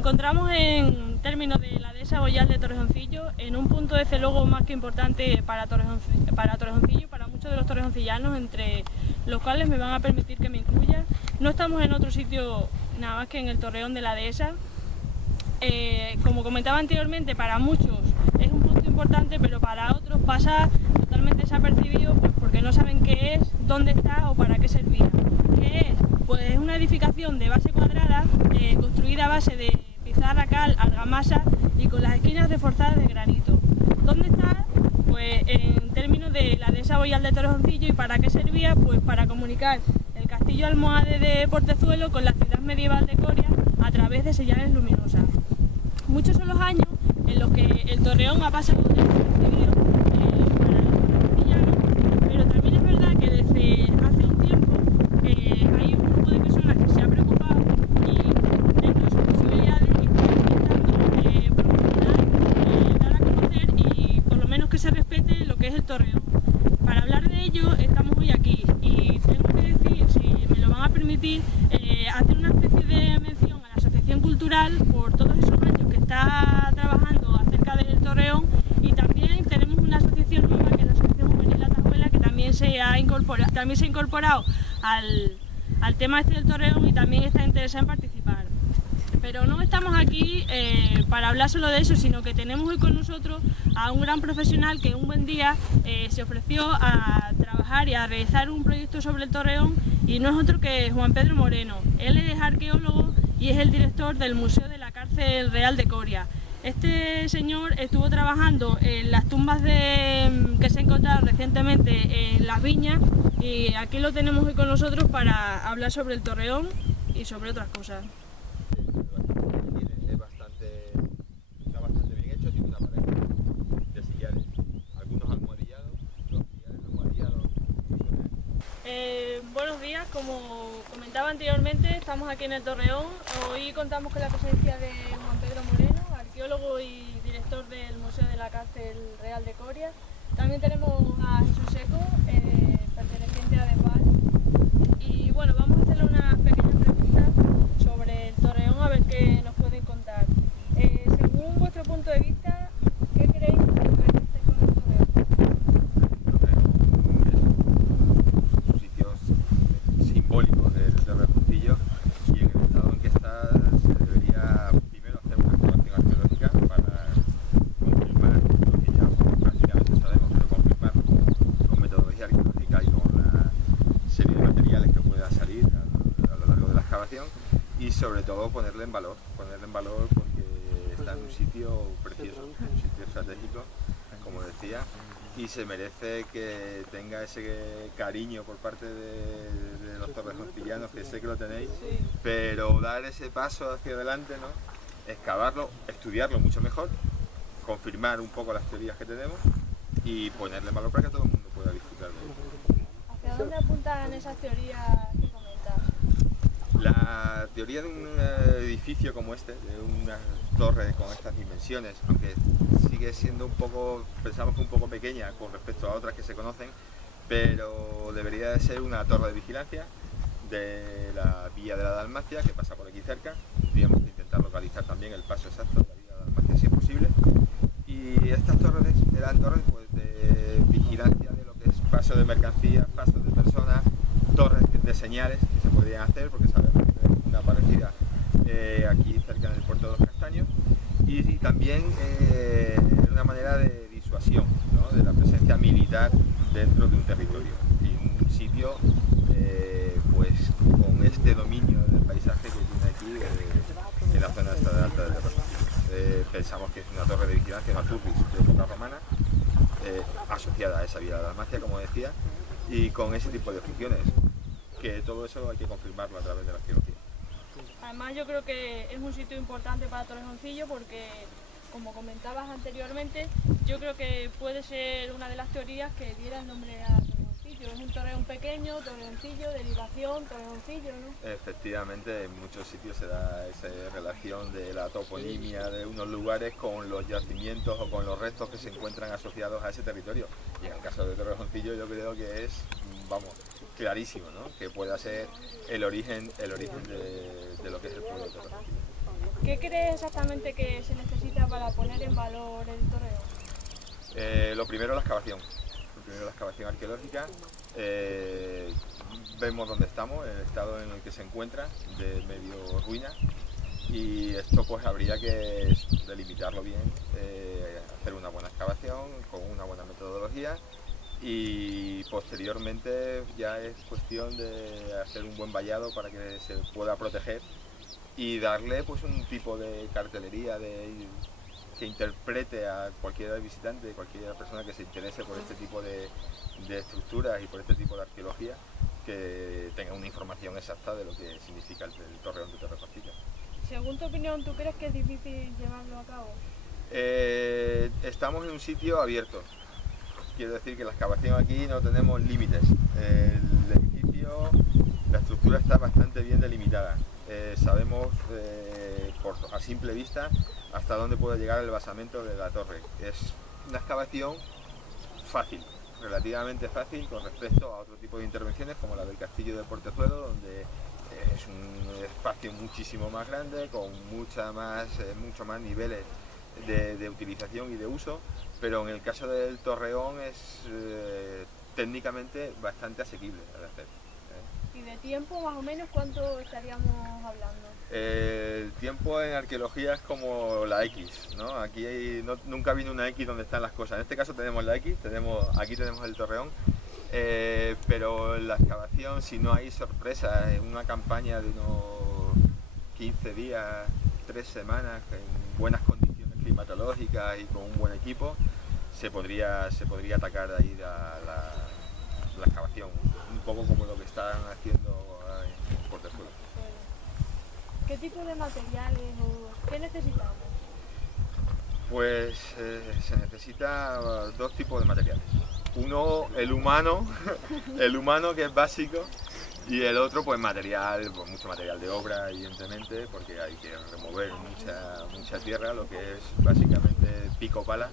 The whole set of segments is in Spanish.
encontramos en términos de la dehesa boyal de Torrejoncillo, en un punto desde luego más que importante para Torrejoncillo y para muchos de los torrejoncillanos, entre los cuales me van a permitir que me incluya. No estamos en otro sitio nada más que en el torreón de la dehesa. Como comentaba anteriormente, para muchos es un punto importante, pero para otros pasa totalmente desapercibido, pues porque no saben qué es, dónde está o para qué servía. ¿Qué es? Pues es una edificación de base cuadrada, construida a base de pizarra, cal, argamasa y con las esquinas reforzadas de granito. ¿Dónde está? Pues en términos de la dehesa boyal de Torrejoncillo. ¿Y para qué servía? Pues para comunicar el castillo almohade de Portezuelo con la ciudad medieval de Coria a través de señales luminosas. Muchos son los años en los que el torreón ha pasado desapercibido para los torrejoncillanos, pero también es verdad que desde hace un tiempo hay un grupo de personas que se ha preocupado y dentro de sus posibilidades y están intentando promocionar, dar a conocer y por lo menos que se respete lo que es el torreón. Para hablar de ello estamos hoy aquí y tengo que decir, si me lo van a permitir, hacer una especie de mención a la asociación cultural por todos esos años que está trabajando acerca del torreón, y también tenemos una asociación nueva que es la Asociación Juvenil La Tajuela, que también se ha incorporado al tema este del torreón y también está interesada en participar. Pero no estamos aquí para hablar solo de eso, sino que tenemos hoy con nosotros a un gran profesional que un buen día se ofreció a trabajar y a realizar un proyecto sobre el torreón, y no es otro que Juan Pedro Moreno. Él es arqueólogo y es el director del Museo de la Cárcel Real de Coria. Este señor estuvo trabajando en las tumbas que se encontraron recientemente en las viñas, y aquí lo tenemos hoy con nosotros para hablar sobre el torreón y sobre otras cosas. Está bastante bien hecho, tiene una pared de sillares, algunos almohadillados, los sillares almohadillados. Buenos días, como comentaba anteriormente, estamos aquí en el torreón. Hoy contamos con la presencia de Juan Pedro Moreno, arqueólogo y director del Museo de la Cárcel Real de Coria. También tenemos a Jesús Seco, perteneciente a DEPAL. Y bueno, vamos a hacerle unas pequeñas preguntas sobre el torreón, a ver qué nos pueden contar. Según vuestro punto de vista, ¿qué creéis que se puede hacer con el torreón? Son sitios simbólicos del Torrejoncillo, y en el estado en que está se debería primero hacer una excavación arqueológica para confirmar lo que ya prácticamente sabemos, pero confirmar con metodología arqueológica y con la serie de materiales que pueda salir a lo largo de la excavación, y sobre todo ponerle en valor porque está en un sitio precioso, un sitio estratégico, como decía, y se merece que tenga ese cariño por parte de los torrejoncillanos, que sé que lo tenéis, pero dar ese paso hacia adelante, ¿no? Excavarlo, estudiarlo mucho mejor, confirmar un poco las teorías que tenemos y ponerle en valor para que todo el mundo pueda disfrutar de ello. ¿Hacia dónde apuntan esas teorías que comentas? La teoría de un edificio como este, de una torre con estas dimensiones, aunque sigue siendo un poco, pensamos que un poco pequeña con respecto a otras que se conocen, pero debería de ser una torre de vigilancia de la vía de la Dalmacia, que pasa por aquí cerca. Tendríamos que intentar localizar también el paso exacto de la vía de la Dalmacia si es posible. Y estas torres eran torres pues, de vigilancia de lo que es paso de mercancías, paso de personas, torres de señales que se podrían hacer, porque sabemos que hay una parecida aquí cerca en el puerto de los Castaños, y también una manera de disuasión, ¿no? De la presencia militar dentro de un territorio y un sitio pues con este dominio del paisaje que tiene aquí en la zona esta de Alta del Torreón. Pensamos que es una torre de vigilancia, una turbis de época romana, asociada a esa vía de la Dalmacia, como decía, y con ese tipo de funciones, que todo eso hay que confirmarlo a través de la arqueología. Además, yo creo que es un sitio importante para Torrejoncillo porque, como comentabas anteriormente, yo creo que puede ser una de las teorías que diera el nombre a Torrejoncillo. Es un torreón pequeño, Torrejoncillo, derivación, Torrejoncillo, ¿no? Efectivamente, en muchos sitios se da esa relación de la toponimia de unos lugares con los yacimientos o con los restos que se encuentran asociados a ese territorio. Y en el caso de Torrejoncillo yo creo que es, vamos, clarísimo, ¿no? Que pueda ser el origen de lo que es el pueblo de Torrejoncillo. ¿Qué crees exactamente que se necesita para poner en valor el Torreón? Lo primero, la excavación. Lo primero, la excavación arqueológica. Vemos dónde estamos, el estado en el que se encuentra, de medio ruina. Y esto pues habría que delimitarlo bien, hacer una buena excavación con una buena metodología y posteriormente ya es cuestión de hacer un buen vallado para que se pueda proteger y darle pues un tipo de cartelería que interprete a cualquier visitante, cualquier persona que se interese por este tipo de estructuras y por este tipo de arqueología, que tenga una información exacta de lo que significa el Torreón de Torrecastilla. Según tu opinión, ¿tú crees que es difícil llevarlo a cabo? Estamos en un sitio abierto. Quiero decir que la excavación aquí no tenemos límites. El edificio, la estructura está bastante bien delimitada. Sabemos a simple vista hasta dónde puede llegar el basamento de la torre. Es una excavación fácil, relativamente fácil con respecto a otro tipo de intervenciones como la del castillo de Portezuelo, donde es un espacio muchísimo más grande, con mucho más niveles de utilización y de uso, pero en el caso del Torreón es técnicamente bastante asequible de hacer. ¿Y de tiempo más o menos cuánto estaríamos hablando? El tiempo en arqueología es como la X, ¿no? Aquí nunca viene una X donde están las cosas. En este caso tenemos la X, aquí tenemos el Torreón, pero la excavación, si no hay sorpresas, en una campaña de unos 15 días, 3 semanas, en buenas condiciones climatológicas y con un buen equipo, se podría atacar de ahí la excavación, un poco como lo que están haciendo en Portezuelo. ¿Qué tipo de materiales o qué necesitamos? Pues se necesita dos tipos de materiales. Uno, el humano, que es básico, y el otro, pues mucho material de obra, evidentemente, porque hay que remover mucha tierra, lo que es básicamente pico pala,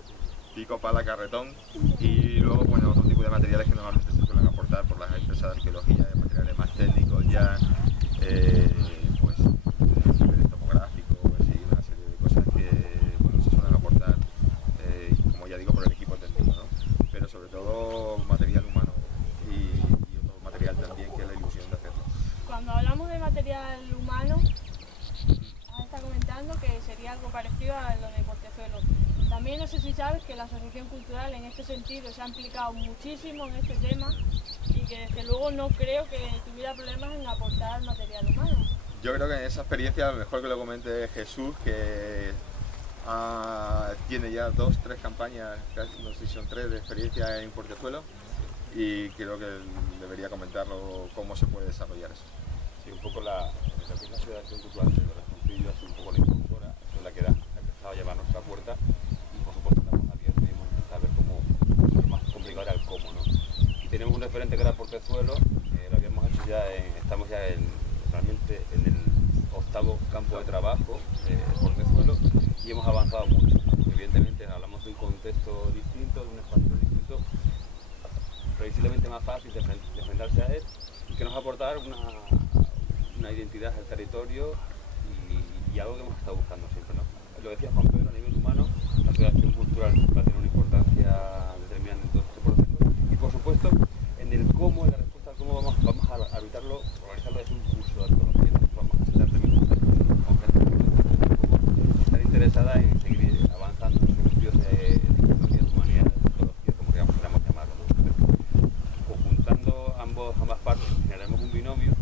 carretón, y luego, bueno, otro tipo de materiales que normalmente se suelen aportar por las empresas de arqueología, materiales más técnicos ya, pues niveles topográficos y una serie de cosas que, bueno, se suelen aportar, como ya digo, por el equipo técnico, ¿no? Pero sobre todo material humano y otro material también que es la ilusión de hacerlo. Cuando hablamos de material humano, está comentando que sería algo parecido a lo de Portezuelo. También no sé si sabes que la Asociación Cultural en este sentido se ha implicado muchísimo en este tema y que desde luego no creo que tuviera problemas en aportar material humano. Yo creo que en esa experiencia, mejor que lo comente Jesús, que tiene ya 2, 3 campañas, no sé si son 3 de experiencia en Portezuelo, y creo que debería comentarlo cómo se puede desarrollar eso. Sí, un poco la Asociación Cultural de Torrejoncillo es un poco la impulsora, es la que ha empezado a llevar a nuestra puerta, y por supuesto estamos abiertos y hemos empezado a ver cómo lo más complicado era el cómo, ¿no? Y tenemos un referente que era Portezuelo, lo habíamos hecho ya, estamos ya realmente en el 8º campo de trabajo de Portezuelo y hemos avanzado mucho. Evidentemente hablamos de un contexto distinto, de un espacio distinto, previsiblemente más fácil de enfrentarse a él y que nos va a aportar una identidad al territorio y algo que hemos estado buscando siempre, ¿no? Lo decía Juan Pedro, a nivel humano, la asociación cultural va a tener una importancia determinante en todo este proceso y por supuesto en el cómo, en la respuesta al cómo vamos a habitarlo, organizarlo desde un curso de arqueología, vamos a intentar también con gente estar interesada en seguir avanzando en los estudios de historia, de humanidades, de arqueología, como queramos llamarlo, ¿no? Entonces, conjuntando ambas partes generaremos un binomio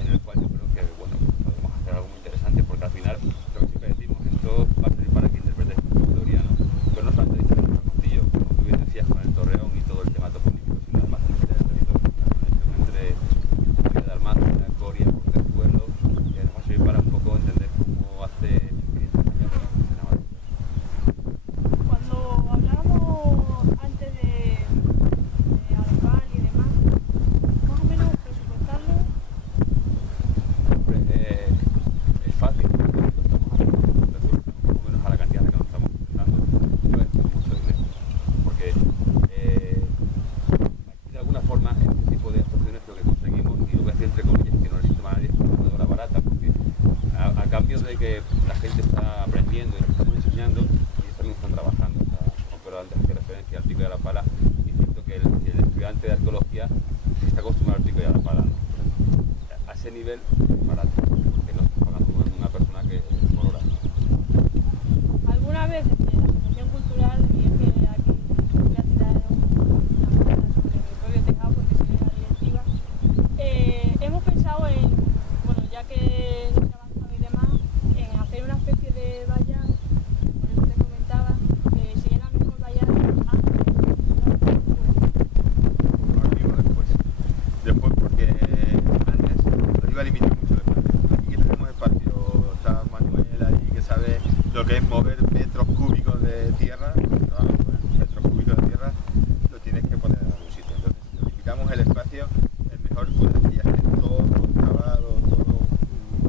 en el cual yo creo que bueno, podemos hacer algo muy interesante porque al final, lo que siempre decimos, esto va a servir para que interpretes tu historia, ¿no? Pero no solamente de historia del Castillo, como tú bien decías con el Torreón y todo el tema topológico, sino además de la historia del territorio, la conexión entre historia de Almanza, Coria, Portezuelo, que nos va a servir para un poco entender cómo hace experiencia española funcionaba. está aprendiendo y les estamos enseñando y ellos también están trabajando. O sea, como Pedro antes hacía referencia al pico y a la pala, y es cierto que el estudiante de arqueología sí está acostumbrado al pico y a la pala, ¿no? A ese nivel es barato, porque no estás pagando una persona que por hora. Alguna vez en la Asociación Cultural, y es que aquí voy a tirar una palabra sobre mi propio tejado porque soy la directiva, hemos pensado en, bueno, ya que no se ha avanzado y demás, en hacer una especie de vallado, por eso te comentaba, que si era mejor vallado antes, Ahora mismo después. Después porque antes nos iba a limitar mucho el espacio. Aquí tenemos espacio, está Manuel ahí que sabe lo que es mover metros cúbicos de tierra, metros cúbicos de tierra lo tienes que poner en algún sitio. Entonces, si limitamos el espacio, es mejor pues, que ya esté todo grabado, todo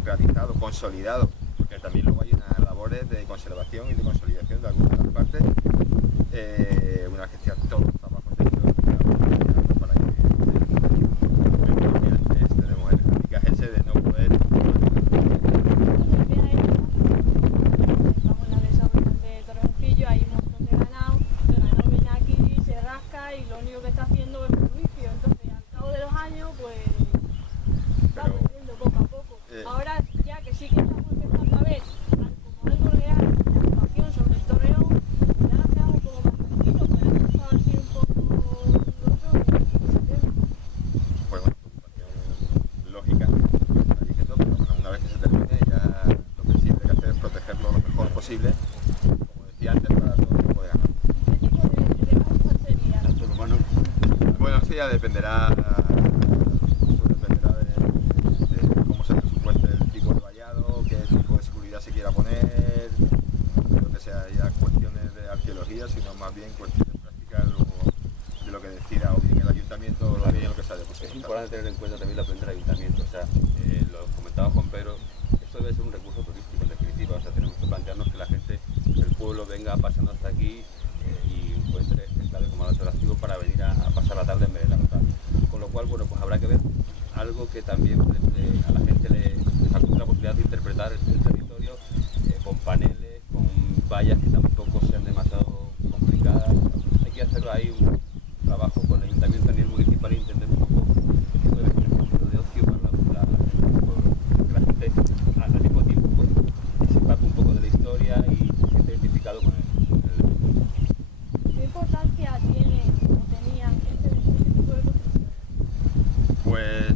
realizado, consolidado, porque también luego hay unas labores de conservación y de consolidación de algunas de las partes, una vez que esté todo los trabajos hechos, para que antes tenemos el handicap ese de no poder. estamos en la dehesa boyal de Torrejoncillo, hay un montón de ganado, el ganado viene aquí, se rasca y lo único que está haciendo es perjuicio, entonces al cabo de los años pues va Pero, perdiendo poco a poco. Ahora ya que sí que estamos empezando a ver como algo real la actuación sobre el torreón, ya nos quedamos un poco más tranquilos, pero hemos estado así un poco loco en ese tema. Pues bueno, preocupación lógica, está diciendo, pero bueno, una vez que se termine ya lo que siempre hay que hacer es protegerlo lo mejor posible, como decía antes, para todo tipo de ganado. ¿Qué tipo de cosas sería? Tanto lo humano, Bueno, eso ya dependerá, eso dependerá de cómo se presupueste el tipo de vallado, qué tipo de seguridad se quiera poner, no creo que sea ya cuestiones de arqueología, sino más bien cuestiones prácticas de lo que decida o bien el ayuntamiento o bien lo que se haya es posibilitado. importante tener en cuenta también la presencia del ayuntamiento. O sea, lo comentaba Juan Pedro, esto debe ser un recurso turístico en definitiva. O sea, tenemos que plantearnos que la gente del pueblo venga pasando hasta aquí y encuentre este enclave como atractivo para venir a pasar la tarde en vez de la noche. Con lo cual, bueno, pues habrá que ver algo que también a la gente le faculte la posibilidad de interpretar el territorio con paneles, con vallas que tampoco sean demasiado complicadas. Hay que hacerlo ahí un trabajo con el ayuntamiento a nivel municipal e entender un poco qué tipo de beneficios de ocio para la gente, que la gente al mismo tiempo pues, se empape un poco de la historia y se siente identificado con el ¿Qué importancia tiene o tenían este tipo de construcciones? Pues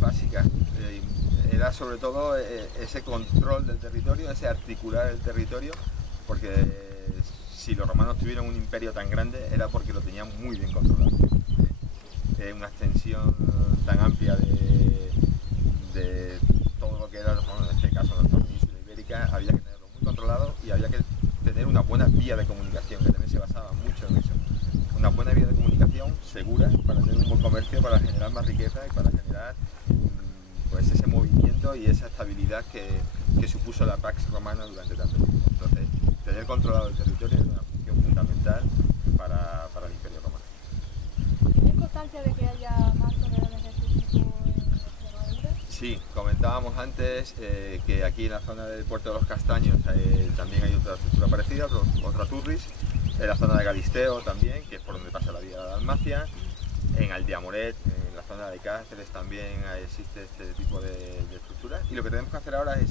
básica. Era sobre todo ese control del territorio, ese articular el territorio, porque si los romanos tuvieron un imperio tan grande era porque lo tenían muy bien controlado. Una extensión tan amplia de todo lo que era, bueno, en este caso nuestra península ibérica, había que tenerlo muy controlado y había que tener una buena vía de comunicación, que también se basaba mucho en eso. Una buena vía de comunicación segura para tener un buen comercio, para generar más riqueza y para generar pues ese movimiento y esa estabilidad que supuso la Pax Romana durante tanto tiempo. Entonces, tener controlado el territorio es una función fundamental para el Imperio Romano. ¿Tiene importancia de que haya más torreones de este tipo en Extremadura? Sí, comentábamos antes que aquí en la zona del Puerto de los Castaños también hay otra estructura parecida, otra turris, en la zona de Galisteo también, que es por donde pasa la vía de Dalmacia, en Aldeamoret, en la zona de Cáceres también existe este tipo de estructuras, y lo que tenemos que hacer ahora es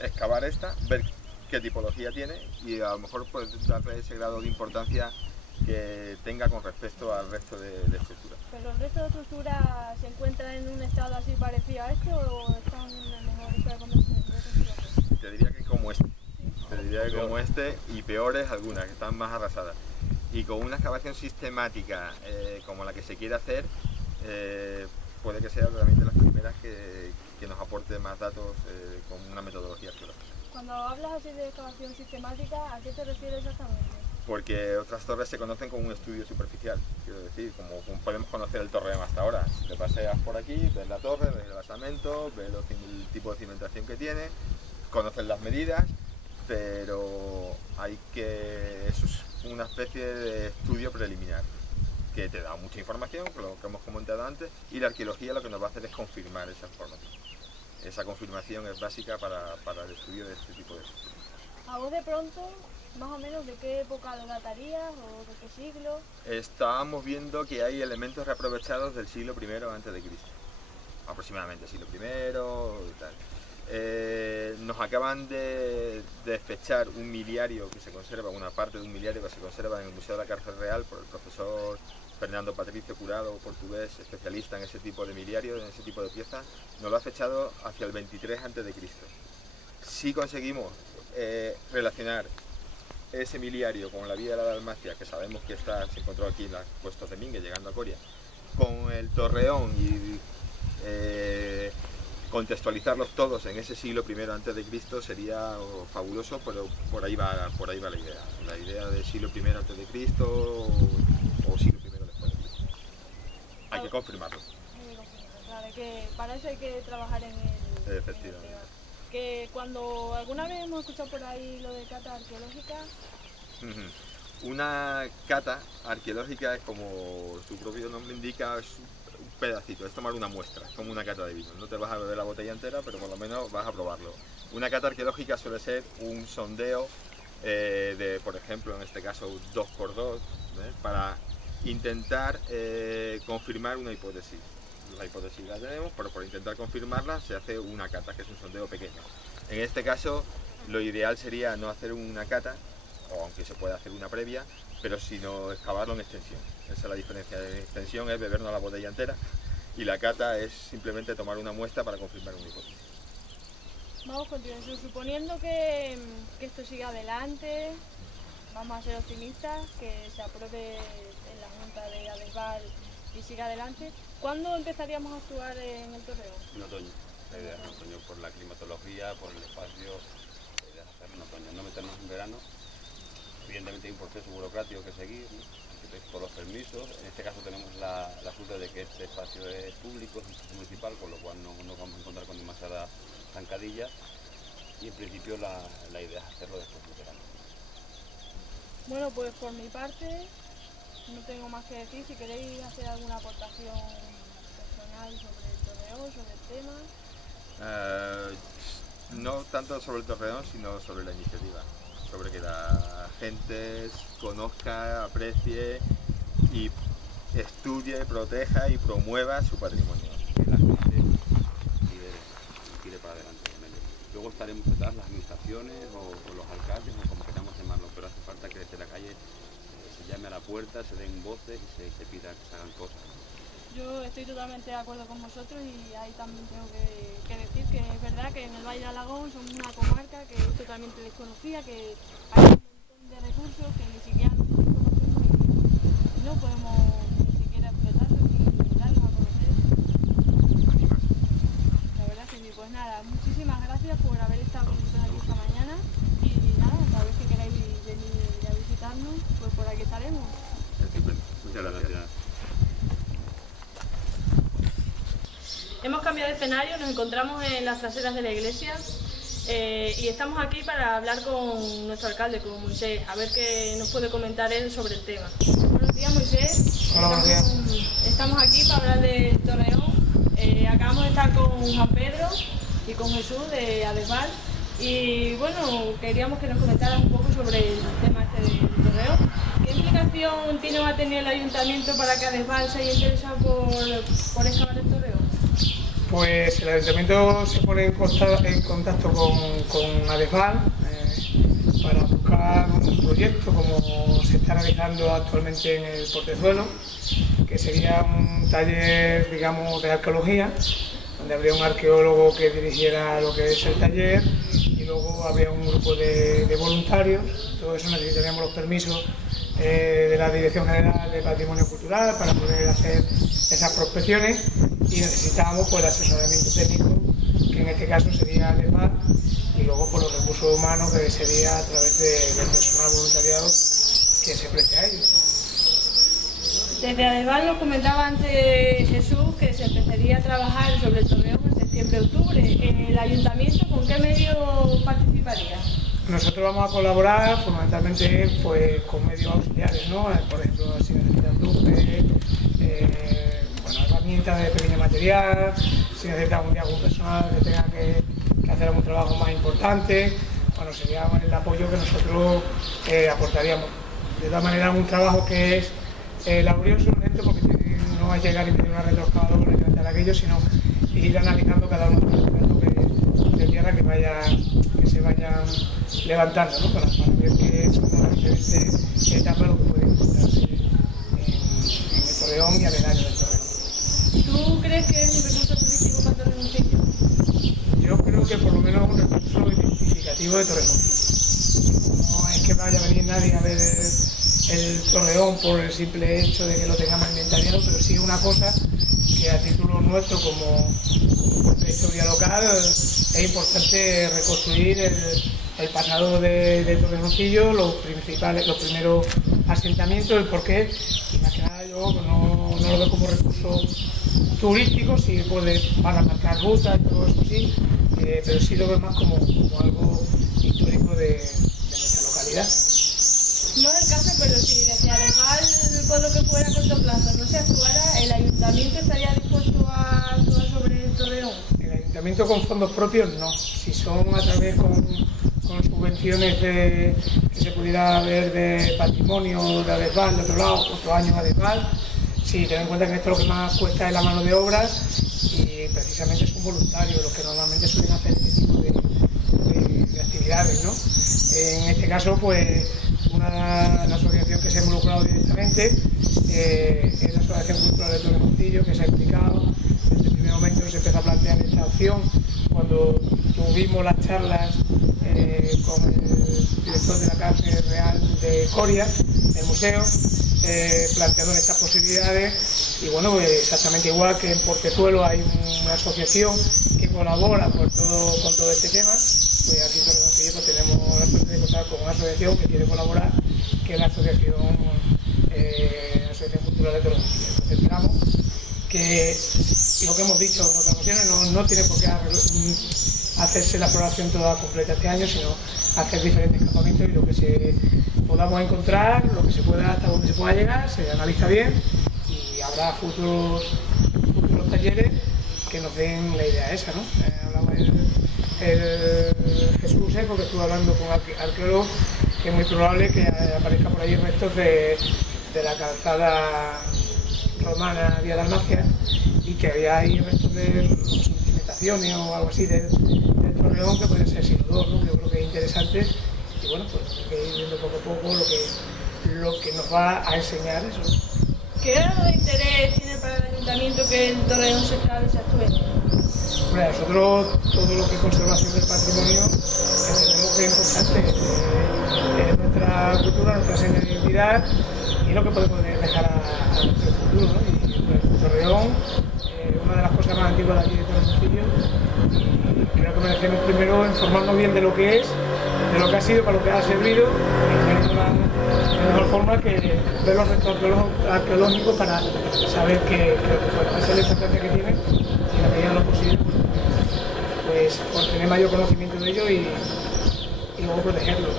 excavar esta, ver qué tipología tiene y a lo mejor pues darle ese grado de importancia que tenga con respecto al resto de estructuras. ¿Pero el resto de estructuras se encuentran en un estado así parecido a este o están en mejor estado de conservación? Te diría que como este. Te diría que como este y peores algunas, que están más arrasadas. Y con una excavación sistemática como la que se quiere hacer, puede que sea realmente las primeras que nos aporte más datos con una metodología arqueológica. Cuando hablas así de excavación sistemática, ¿a qué te refieres exactamente? Porque otras torres se conocen con un estudio superficial, quiero decir, como podemos conocer el torreón hasta ahora. Si te paseas por aquí, ves la torre, ves el basamento, ves el tipo de cimentación que tiene, conoces las medidas, pero eso es una especie de estudio preliminar que te da mucha información, lo que hemos comentado antes, y la arqueología lo que nos va a hacer es confirmar esa información. esa confirmación es básica para el estudio de este tipo de cosas. A vos de pronto, más o menos, ¿de qué época lo datarías o de qué siglo? Estábamos viendo que hay elementos reaprovechados del siglo I a.C., aproximadamente siglo I y tal. Nos acaban de fechar un miliario que se conserva, una parte de un miliario que se conserva en el Museo de la Cárcel Real por el profesor Fernando Patricio Curado, portugués, especialista en ese tipo de miliario, en ese tipo de piezas. Nos lo ha fechado hacia el 23 a.C. Si conseguimos relacionar ese miliario con la vía de la Dalmacia, que sabemos que se encontró aquí en los puestos de Mingue, llegando a Coria, con el Torreón y contextualizarlos todos en ese siglo I a.C. sería fabuloso, pero por ahí va la idea de siglo I a.C. o siglo I después de Cristo. Hay que confirmarlo. Claro, que para eso hay que trabajar en el... Efectivamente. Que cuando alguna vez hemos escuchado por ahí lo de cata arqueológica... Una cata arqueológica, como su propio nombre indica, es un pedacito, es tomar una muestra, como una cata de vino. No te vas a beber la botella entera, pero por lo menos vas a probarlo. Una cata arqueológica suele ser un sondeo de, por ejemplo, en este caso 2×2, para intentar confirmar una hipótesis. La hipótesis la tenemos, pero por intentar confirmarla se hace una cata, que es un sondeo pequeño. En este caso, lo ideal sería no hacer una cata, o aunque se pueda hacer una previa, pero sino excavarlo en extensión. Esa es la diferencia. En extensión es bebernos la botella entera y la cata es simplemente tomar una muestra para confirmar una hipótesis. Vamos continuando. Suponiendo que esto siga adelante, vamos a ser optimistas, que se apruebe en la Junta de Adesval y siga adelante. ¿Cuándo empezaríamos a actuar en el Torreón? En otoño. La idea es en otoño por la climatología, por el espacio, la idea es hacerlo en otoño, no meternos en verano. Evidentemente hay un proceso burocrático que seguir, ¿no? Hay que pedir todos los permisos. En este caso tenemos la suerte de que este espacio es público, es un espacio municipal, con lo cual no nos vamos a encontrar con demasiada zancadilla. Y en principio la idea es hacerlo después del verano. Bueno, pues por mi parte no tengo más que decir. Si queréis hacer alguna aportación personal sobre el Torreón, sobre el tema. No tanto sobre el Torreón, sino sobre la iniciativa. Sobre que la gente conozca, aprecie y estudie, proteja y promueva su patrimonio. Que la gente lidere y tire para adelante con ello. Luego estaremos detrás las administraciones o los alcaldes o como queramos llamarlo, pero hace falta que desde la calle se llame a la puerta, se den voces y se pida que se hagan cosas. Yo estoy totalmente de acuerdo con vosotros y ahí también tengo que decir que es verdad que en el Valle de Alagón somos una comarca que es totalmente desconocida, que hay un montón de recursos que ni siquiera nosotros conocemos y no podemos ni siquiera explotarlos ni darlos a conocer. La verdad es que sí, pues nada, muchísimas gracias por haber estado con nosotros aquí esta mañana y nada, cada vez que queráis venir a visitarnos, pues por aquí estaremos. Muchas gracias. Hemos cambiado de escenario, nos encontramos en las traseras de la iglesia y estamos aquí para hablar con nuestro alcalde, con Moisés, a ver qué nos puede comentar él sobre el tema. Buenos días, Moisés. Hola, buenos días. Estamos aquí para hablar del Torreón. Acabamos de estar con Juan Pedro y con Jesús de Adesval y bueno, queríamos que nos comentaran un poco sobre el tema este del Torreón. ¿Qué implicación tiene o va a tener el ayuntamiento para que Adesval se haya interesado por excavar el Torreón? Pues el ayuntamiento se pone en contacto con Adesval para buscar un proyecto como se está realizando actualmente en el Portezuelo, que sería un taller, digamos, de arqueología, donde habría un arqueólogo que dirigiera lo que es el taller y luego habría un grupo de voluntarios. Todo eso necesitaríamos los permisos de la Dirección General de Patrimonio Cultural para poder hacer esas prospecciones y necesitamos pues, el asesoramiento técnico, que en este caso sería Adesval, y luego por los recursos humanos, que sería a través del personal voluntariado que se preste a ello. Desde Adesval nos comentaba antes Jesús que se empezaría a trabajar sobre el Torreón en septiembre-octubre. ¿El ayuntamiento con qué medios participaría? Nosotros vamos a colaborar fundamentalmente pues, con medios auxiliares, ¿no? Por ejemplo, si necesitan luces, bueno, herramientas de pequeño material, si necesita un día algún personal que tenga que hacer algún trabajo más importante, bueno, sería el apoyo que nosotros aportaríamos. De todas maneras, un trabajo que es laborioso, lento, porque no es llegar y meter una retroexcavadora y levantar aquello, sino ir analizando cada uno de los trozos de tierra que se vayan levantando, ¿no? para ver qué son las diferentes etapas lo que puede encontrarse en el Torreón y aledaños del Torreón. ¿Tú crees que es un recurso turístico para Torrejoncillo? Yo creo que por lo menos un recurso identificativo de Torrejoncillo. No es que vaya a venir nadie a ver el Torreón por el simple hecho de que lo tengamos inventariado, pero sí una cosa que a título nuestro como historia local es importante reconstruir el pasado de Torrejoncillo, los primeros asentamientos, el porqué, y más que nada yo no lo veo como recurso turístico, sí para marcar rutas y todo eso sí, pero sí lo veo más como algo histórico de nuestra localidad. No es el caso, pero si desde Adesval, por lo que fuera a corto plazo, no se actuara, ¿el ayuntamiento estaría dispuesto a actuar sobre el Torreón? El ayuntamiento con fondos propios no, si son a través con subvenciones que se pudiera ver de patrimonio de Adesval, de otro lado, otro año Adesval, sí, ten en cuenta que esto lo que más cuesta es la mano de obras y precisamente son voluntarios los que normalmente suelen hacer este tipo de actividades, ¿no? En este caso, pues, la asociación que se ha involucrado directamente es la Asociación Cultural de Torrejoncillo, que se ha implicado desde el primer momento que se empezó a plantear esta opción, cuando tuvimos las charlas con el director de la Cárcel Real de Coria, el museo, planteando estas posibilidades, y bueno, pues exactamente igual que en Portezuelo hay una asociación que colabora con todo este tema, pues aquí en Torrejoncillo pues tenemos la suerte de contar con una asociación que quiere colaborar, que es la Asociación Cultural de Torrejoncillo. Entonces esperamos que lo que hemos dicho en otras ocasiones no tiene por qué hacerse la exploración toda completa este año, sino hacer diferentes campamentos y lo que se podamos encontrar, lo que se pueda, hasta donde se pueda llegar, se analiza bien y habrá futuros talleres que nos den la idea esa, ¿no? Hablaba el Jesús Seco, que estuvo hablando con arqueólogos, que es muy probable que aparezcan por ahí restos de la calzada romana Vía Dalmacia y que había ahí restos de cimentaciones o algo así del Torreón que pueden ser sin duda, ¿no? Que yo creo que es interesante y bueno, pues hay que ir viendo poco a poco lo que nos va a enseñar eso. ¿Qué grado de interés tiene para el ayuntamiento que el Torreón se actúe? Bueno, nosotros todo lo que es conservación del patrimonio entendemos que es importante, es nuestra cultura, nuestra seña de identidad y lo que podemos dejar a nuestro futuro, ¿no? Y pues, el Torreón, una de las cosas más antiguas de aquí de Torrejoncillo, y creo que merecemos primero informarnos bien de lo que es, de lo que ha sido, para lo que ha servido, y de la mejor forma que ver los restos arqueológicos para saber que esa es la importancia que tiene y la medida de lo posible pues tener mayor conocimiento de ello y luego protegerlo, ¿no?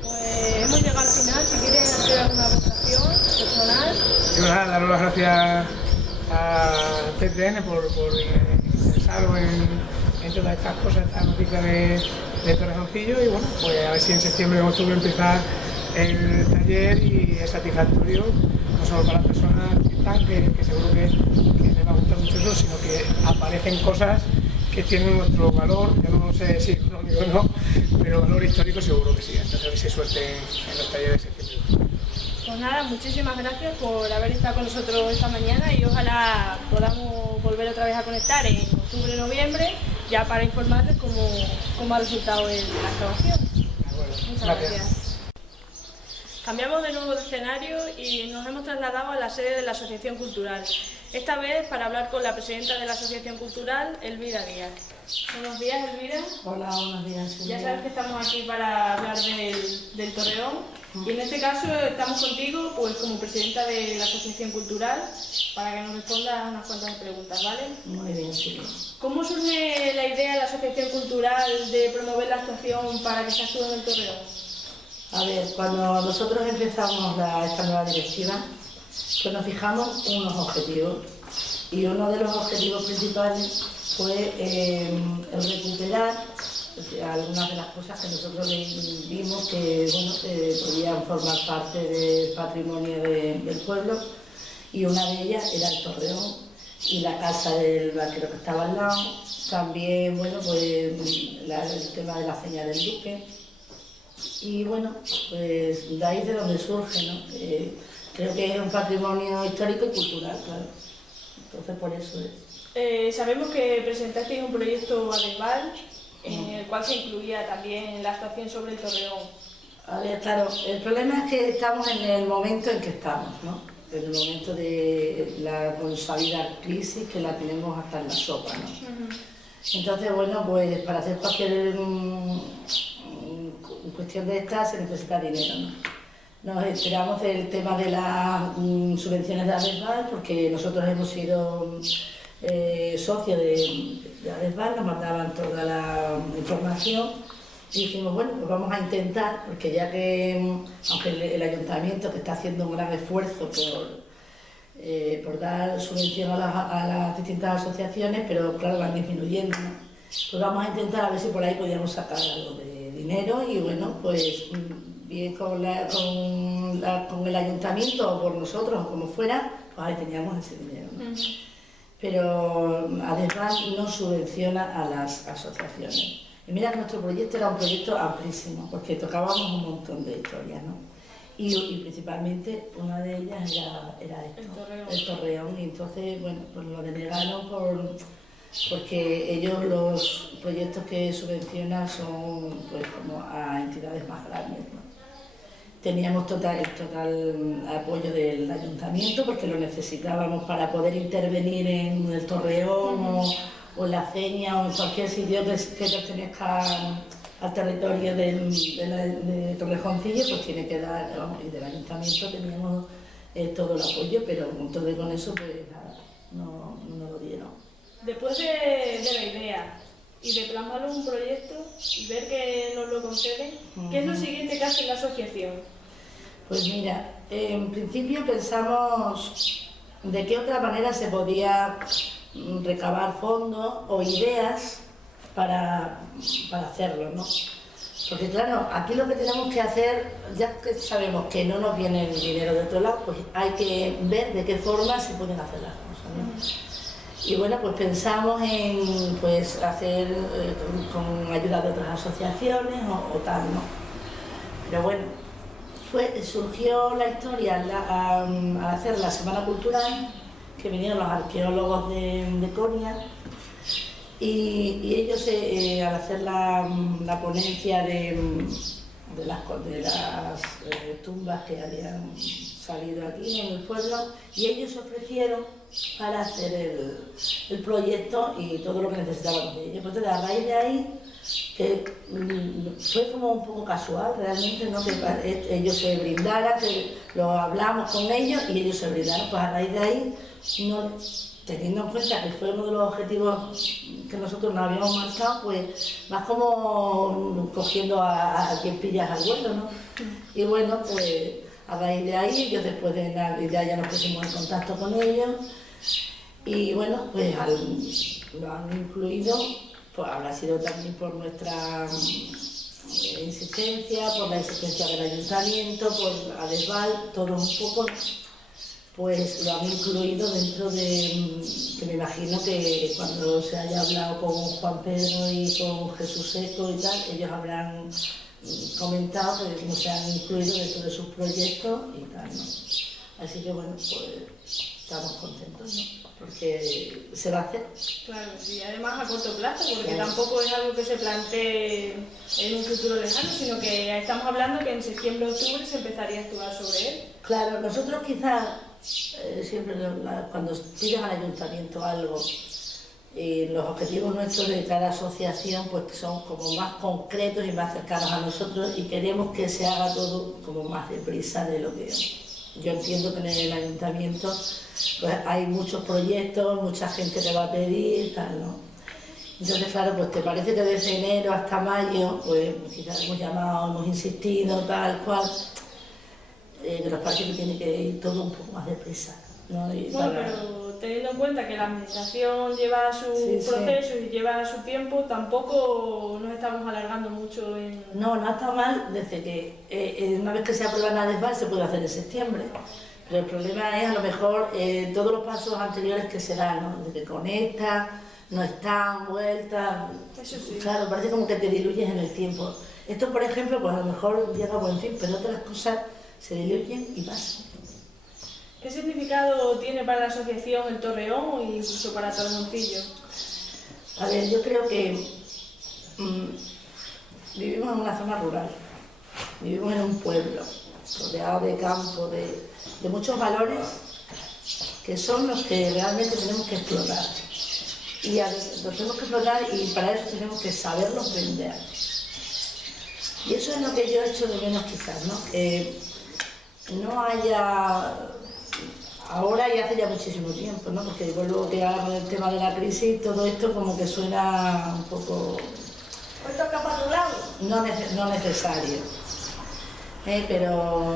Pues hemos llegado al final, si quieres hacer alguna aportación personal. Yo nada, daros las gracias a TTN por interesaros en todas estas cosas, estas noticias de Torrejoncillo y bueno, pues a ver si en septiembre o octubre empieza el taller y es satisfactorio, no solo para las personas que están, que seguro que les va a gustar mucho eso, sino que aparecen cosas que tienen nuestro valor, yo no sé si económico o no, pero valor histórico seguro que sí, entonces a ver si hay suerte en los talleres de septiembre. Pues nada, muchísimas gracias por haber estado con nosotros esta mañana y ojalá podamos volver otra vez a conectar en octubre, noviembre, ya para informarles cómo ha resultado la excavación. Muchas gracias. Cambiamos de nuevo de escenario y nos hemos trasladado a la sede de la Asociación Cultural, esta vez para hablar con la presidenta de la Asociación Cultural, Elvira Díaz. Buenos días, Elvira. Hola, buenos días. Ya sabes que estamos aquí para hablar del Torreón y en este caso estamos contigo pues como presidenta de la Asociación Cultural para que nos respondas unas cuantas preguntas, ¿vale? Muy bien, sí. ¿Cómo surge la idea de la Asociación Cultural de promover la actuación para que se actúe en el Torreón? A ver, cuando nosotros empezamos esta nueva directiva, pues nos fijamos unos objetivos. Y uno de los objetivos principales fue el recuperar algunas de las cosas que nosotros vimos que, bueno, podían formar parte del patrimonio del pueblo, y una de ellas era el torreón y la casa del barquero que estaba al lado. También, bueno, pues el tema de la seña del duque. Y bueno, pues de ahí es de donde surge, ¿no? Creo que es un patrimonio histórico y cultural, claro. Entonces por eso es. Sabemos que presentasteis un proyecto Adesval, en el cual se incluía también la actuación sobre el torreón. A ver, claro, el problema es que estamos en el momento en que estamos, ¿no? En el momento de la consolidada crisis, que la tenemos hasta en la sopa, ¿no? Entonces, bueno, pues para hacer cualquier cuestión de esta se necesita dinero, ¿no? Nos enteramos del tema de las subvenciones de Adesval, porque nosotros hemos sido socios de Adesval, nos mandaban toda la información y dijimos, bueno, pues vamos a intentar, porque ya que, aunque el ayuntamiento que está haciendo un gran esfuerzo por dar subvención a las distintas asociaciones, pero claro, van disminuyendo, ¿no? Pues vamos a intentar a ver si por ahí podíamos sacar algo de dinero, y bueno, pues bien con el ayuntamiento o por nosotros o como fuera, pues ahí teníamos ese dinero, ¿no? Pero Adesval no subvenciona a las asociaciones. Y mira que nuestro proyecto era un proyecto amplísimo, porque tocábamos un montón de historias, ¿no? Y principalmente una de ellas era esto, el torreón. Y entonces, bueno, pues lo denegaron porque ellos los proyectos que subvencionan son pues como a entidades más grandes, ¿no? Teníamos el total apoyo del ayuntamiento, porque lo necesitábamos para poder intervenir en el torreón o en la ceña o en cualquier sitio que pertenezca al territorio de Torrejoncillo, pues tiene que dar, vamos, y del ayuntamiento teníamos todo el apoyo, pero entonces con eso pues nada, no lo dieron. Después de la idea y de plasmarlo en un proyecto y ver que nos lo conceden, ¿qué es lo siguiente que hace la asociación? Pues mira, en principio pensamos de qué otra manera se podía recabar fondos o ideas para hacerlo, ¿no? Porque claro, aquí lo que tenemos que hacer, ya que sabemos que no nos viene el dinero de otro lado, pues hay que ver de qué forma se pueden hacer las cosas, ¿no? Y bueno, pues pensamos en pues hacer con ayuda de otras asociaciones o tal, ¿no? Pero bueno, surgió la historia al hacer la Semana Cultural, que vinieron los arqueólogos de Coria, y ellos al hacer la ponencia de las tumbas que habían salido aquí en el pueblo, y ellos se ofrecieron para hacer el proyecto y todo lo que necesitábamos de ellos. Entonces, a raíz de ahí, que fue como un poco casual realmente, ¿no? Que ellos se brindaran, que lo hablamos con ellos y ellos se brindaron, pues a raíz de ahí, teniendo en cuenta que fue uno de los objetivos que nosotros nos habíamos marcado, pues más como cogiendo a quien pillas al vuelo, ¿no? Y bueno, pues a raíz de ahí, ellos después de Navidad ya nos pusimos en contacto con ellos, y bueno, pues lo han incluido. Pues habrá sido también por nuestra insistencia, por la insistencia del ayuntamiento, por Adesval, todo un poco, pues lo han incluido dentro de, que me imagino que cuando se haya hablado con Juan Pedro y con Jesús Seco y tal, ellos habrán comentado que no se han incluido dentro de sus proyectos y tal, ¿no? Así que bueno, pues estamos contentos, ¿no? Porque se va a hacer. Claro, y además a corto plazo, porque tampoco es algo que se plantee en un futuro lejano, sino que estamos hablando que en septiembre o octubre se empezaría a actuar sobre él. Claro, nosotros quizás siempre cuando pides al ayuntamiento algo, los objetivos nuestros de cada asociación pues que son como más concretos y más cercanos a nosotros, y queremos que se haga todo como más deprisa de lo que yo entiendo que en el ayuntamiento pues hay muchos proyectos, mucha gente te va a pedir, tal, ¿no? Entonces, claro, pues te parece que desde enero hasta mayo, pues quizás hemos llamado, hemos insistido, tal cual, que nos parece que tiene que ir todo un poco más deprisa, ¿no? Bueno, pero teniendo en cuenta que la administración lleva su proceso y lleva su tiempo, tampoco nos estamos alargando mucho en... No, no está mal desde que una vez que se aprueba la ADESVAL se puede hacer en septiembre. Pero el problema es a lo mejor todos los pasos anteriores que se dan, ¿no? Desde que conectas, no están, vueltas... Eso sí. Claro, parece como que te diluyes en el tiempo. Esto, por ejemplo, pues a lo mejor llega a buen fin, pero otras cosas se diluyen y pasan. ¿Qué significado tiene para la asociación el Torreón o incluso para Torrejoncillo? A ver, yo creo que vivimos en una zona rural, vivimos en un pueblo, rodeado de campo, de muchos valores que son los que realmente tenemos que explotar. Y los tenemos que explotar y para eso tenemos que saberlos vender. Y eso es lo que yo echo de menos quizás, ¿no? Que no haya... Ahora y hace ya muchísimo tiempo, ¿no? Porque vuelvo que ahora con el tema de la crisis, todo esto como que suena un poco... No necesario. Pero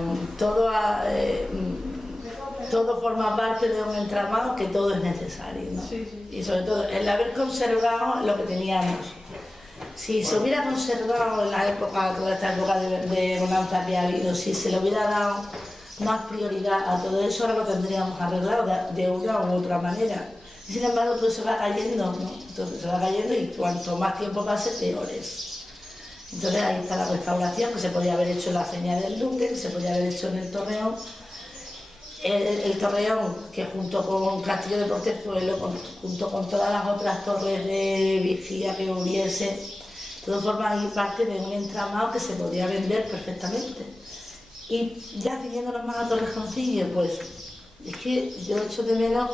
todo forma parte de un entramado que todo es necesario, ¿no? Sí, sí. Y sobre todo el haber conservado lo que teníamos. Si se hubiera conservado en la época, toda esta época de bonanza que ha habido, si se le hubiera dado más prioridad a todo eso, ahora lo tendríamos arreglado de una u otra manera. Y sin embargo, todo se va cayendo, ¿no? Todo se va cayendo y cuanto más tiempo pase, peor es. Entonces ahí está la restauración, que se podía haber hecho en la Señal del Duque, que se podía haber hecho en el Torreón. El Torreón, que junto con Castillo de Portezuelo, junto con todas las otras torres de vigía que hubiese, todo forma parte de un entramado que se podía vender perfectamente. Y ya siguiéndonos más a Torrejoncillo, pues es que yo echo de menos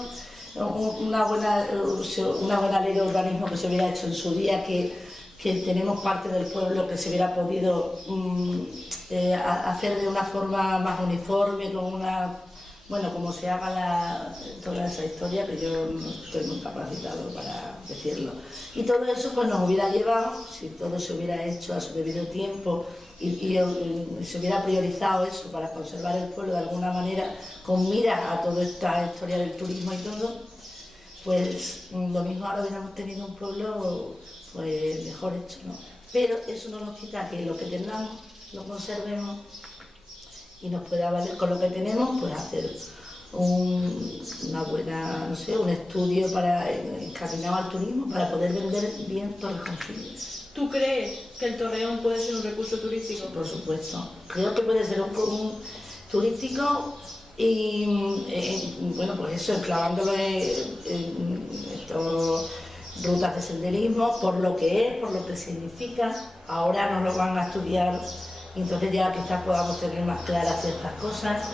una buena ley de urbanismo que se hubiera hecho en su día, que tenemos parte del pueblo que se hubiera podido hacer de una forma más uniforme, con una... Bueno, como se haga toda esa historia, que yo no estoy muy capacitado para decirlo. Y todo eso pues nos hubiera llevado, si todo se hubiera hecho a su debido tiempo y se hubiera priorizado eso para conservar el pueblo de alguna manera, con miras a toda esta historia del turismo y todo, pues lo mismo ahora hubiéramos tenido un pueblo pues mejor hecho, ¿no? Pero eso no nos quita que lo que tengamos lo conservemos y nos pueda valer con lo que tenemos, pues hacer una buena, no sé, un estudio para encaminado al turismo para poder vender bien Torrejoncillo. ¿Tú crees que el Torreón puede ser un recurso turístico? Por supuesto. Creo que puede ser un turístico y, bueno, pues eso, enclavándolo en estas rutas de senderismo, por lo que es, por lo que significa. Ahora no lo van a estudiar, y entonces ya quizás podamos tener más claras ciertas cosas.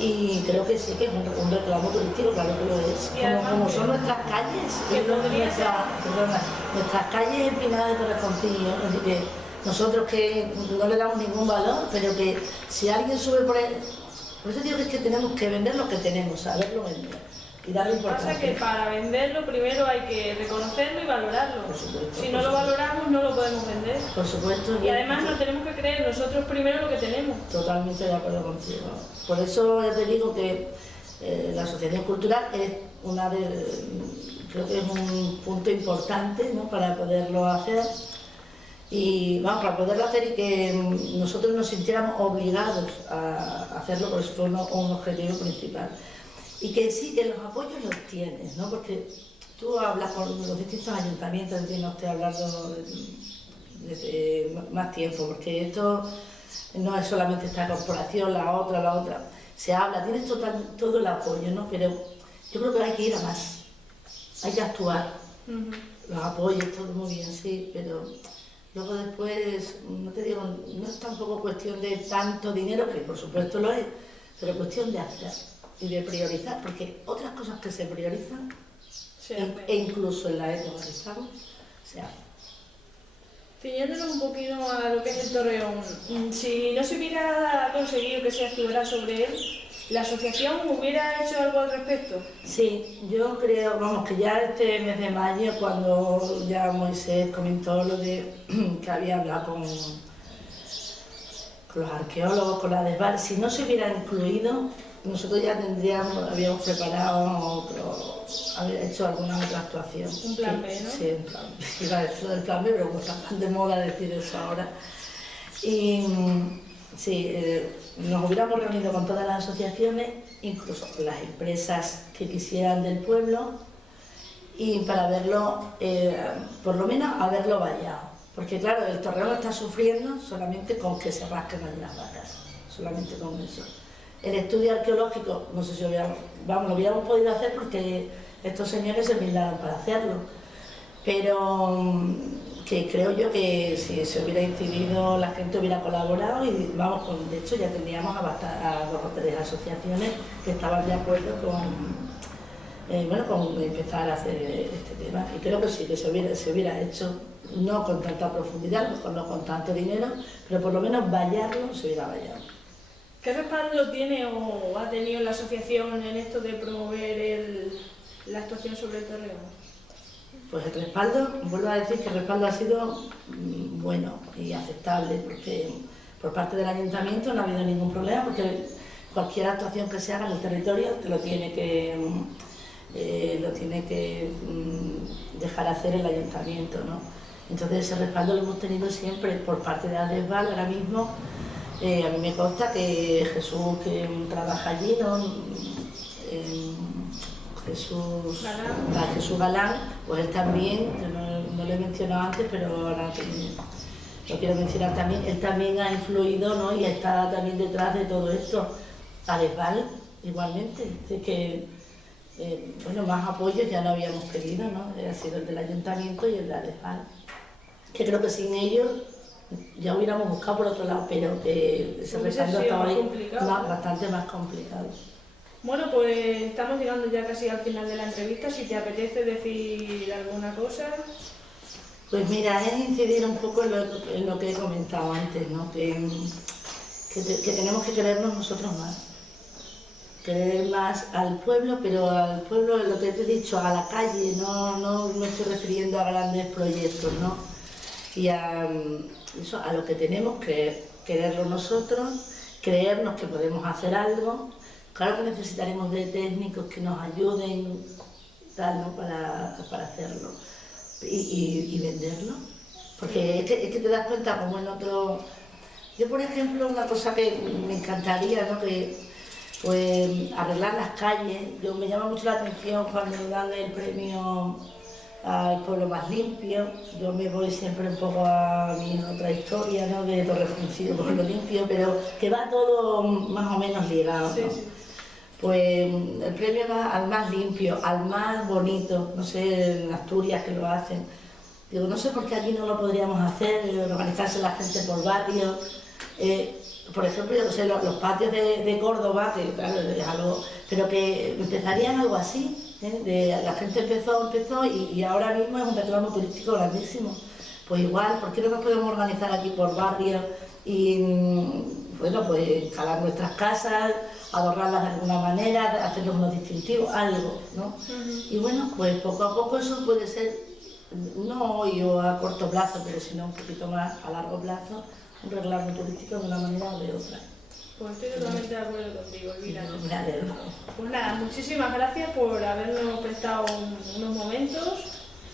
Y creo que sí que es un reclamo turístico, claro que lo es. Como son nuestras calles, nuestras calles empinadas de Torrejoncillo, es decir, que nosotros que no le damos ningún valor, pero que si alguien sube por eso digo que es que tenemos que vender lo que tenemos, saberlo vender y darle importancia. Pasa que para venderlo primero hay que reconocerlo y valorarlo. Por supuesto, si no lo valoramos no lo podemos vender. Por supuesto. Y además nos tenemos que creer nosotros primero lo que tenemos. Totalmente de acuerdo contigo. Por eso ya te digo que la asociación cultural es creo que es un punto importante, ¿no? Para poderlo hacer. Y vamos, para poderlo hacer y que nosotros nos sintiéramos obligados a hacerlo, por eso fue un objetivo principal. Y que sí, que los apoyos los tienes, ¿no? Porque tú hablas con los distintos ayuntamientos, no estoy hablando desde más tiempo, porque esto no es solamente esta corporación, la otra. Se habla, tienes todo el apoyo, ¿no? Pero yo creo que hay que ir a más, hay que actuar. Los apoyos, todo muy bien, sí, pero luego después, no te digo, no es tampoco cuestión de tanto dinero, que por supuesto lo es, pero cuestión de hacer y de priorizar, porque otras cosas que se priorizan, e incluso en la época que estamos, se hacen. Ciñéndonos un poquito a lo que es el Torreón, si no se hubiera conseguido que se activara sobre él, ¿la asociación hubiera hecho algo al respecto? Sí, yo creo, vamos, que ya este mes de mayo, cuando ya Moisés comentó lo de que había hablado con los arqueólogos, con la ADESVAL, si no se hubiera incluido, nosotros ya habíamos preparado había hecho alguna otra actuación. Un plan B, ¿no? Sí, un plan B. Iba a decir el plan B, pero como está tan de moda decir eso ahora. Y sí, nos hubiéramos reunido con todas las asociaciones, incluso las empresas que quisieran del pueblo, y para verlo, por lo menos haberlo vallado. Porque claro, el Torreón está sufriendo solamente con que se rasquen las vacas, solamente con eso. El estudio arqueológico, no sé si lo hubiéramos podido hacer porque estos señores se brindaron para hacerlo, pero que creo yo que si se hubiera incidido, la gente hubiera colaborado y vamos, de hecho ya tendríamos a 2 o 3 asociaciones que estaban de acuerdo con empezar a hacer este tema. Y creo que sí, que se hubiera hecho, no con tanta profundidad, no con tanto dinero, pero por lo menos vallarlo se hubiera vallado. ¿Qué respaldo tiene o ha tenido la asociación en esto de promover la actuación sobre el Torreón? Pues el respaldo, vuelvo a decir que el respaldo ha sido bueno y aceptable, porque por parte del ayuntamiento no ha habido ningún problema, porque cualquier actuación que se haga en el territorio te lo tiene que dejar hacer el ayuntamiento, ¿no? Entonces ese respaldo lo hemos tenido siempre por parte de ADESVAL. Ahora mismo a mí me consta que Jesús, que trabaja allí, Jesús Galán, pues él también, no lo he mencionado antes, pero ahora lo quiero mencionar también, él también ha influido, ¿no? Y está también detrás de todo esto. ADESVAL igualmente, así que bueno, más apoyos ya no habíamos pedido, ¿no? Ha sido el del ayuntamiento y el de ADESVAL, que creo que sin ellos ya hubiéramos buscado por otro lado, pero que ese respaldo estaba ahí bastante más complicado. Bueno, pues estamos llegando ya casi al final de la entrevista. Si te apetece decir alguna cosa. Pues mira, es incidir un poco en lo que he comentado antes, ¿no? Que tenemos que querernos nosotros más. Querer más al pueblo, pero al pueblo, lo que te he dicho, a la calle, no me estoy refiriendo a grandes proyectos, ¿no? Y a lo que tenemos que quererlo nosotros, creernos que podemos hacer algo. Claro que necesitaremos de técnicos que nos ayuden tal, ¿no? para hacerlo y venderlo. Porque es que te das cuenta como en otro... Yo, por ejemplo, una cosa que me encantaría, ¿no? Pues arreglar las calles. Me llama mucho la atención cuando dan el premio al pueblo más limpio. Yo me voy siempre un poco a mi otra historia, ¿no? De Torrejoncillo, pueblo limpio, pero que va todo más o menos ligado, ¿no? Sí, sí. Pues el premio al más limpio, al más bonito, no sé, en Asturias que lo hacen. Digo, no sé por qué aquí no lo podríamos hacer, organizarse la gente por barrios. Por ejemplo, yo no sé, los patios de Córdoba, que claro, es algo, pero que empezarían algo así, la gente empezó y ahora mismo es un reclamo turístico grandísimo. Pues igual, ¿por qué no nos podemos organizar aquí por barrios y, bueno, pues instalar nuestras casas, adornarlas de alguna manera, hacernos unos distintivos, algo, ¿no? Y bueno, pues poco a poco eso puede ser, no hoy o a corto plazo, pero sino un poquito más a largo plazo, un reclamo turístico de una manera o de otra. Pues estoy totalmente de acuerdo contigo, Elvira. Me pues nada, muchísimas gracias por habernos prestado unos momentos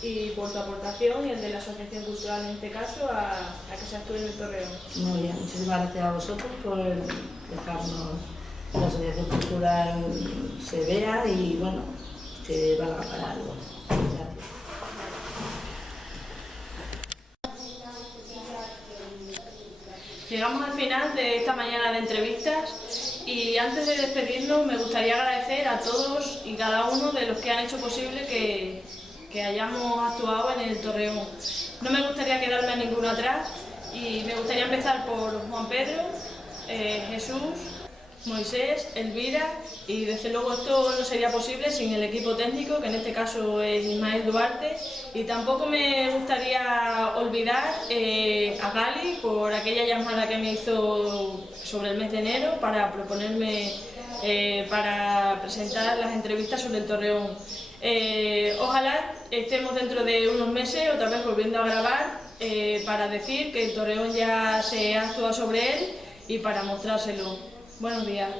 y por tu aportación y el de la Asociación Cultural en este caso a que se actúe en el Torreón. Muy bien, muchísimas gracias a vosotros por dejarnos que la Asociación Cultural se vea y bueno, que valga para algo. Gracias. Llegamos al final de esta mañana de entrevistas y antes de despedirnos me gustaría agradecer a todos y cada uno de los que han hecho posible que hayamos actuado en el Torreón. No me gustaría quedarme a ninguno atrás y me gustaría empezar por Juan Pedro, Jesús, Moisés, Elvira y desde luego esto no sería posible sin el equipo técnico, que en este caso es Ismael Duarte, y tampoco me gustaría olvidar a Gali por aquella llamada que me hizo sobre el mes de enero para proponerme para presentar las entrevistas sobre el Torreón. Ojalá estemos dentro de unos meses otra vez volviendo a grabar para decir que el Torreón ya se ha actuado sobre él y para mostrárselo. Buenos días.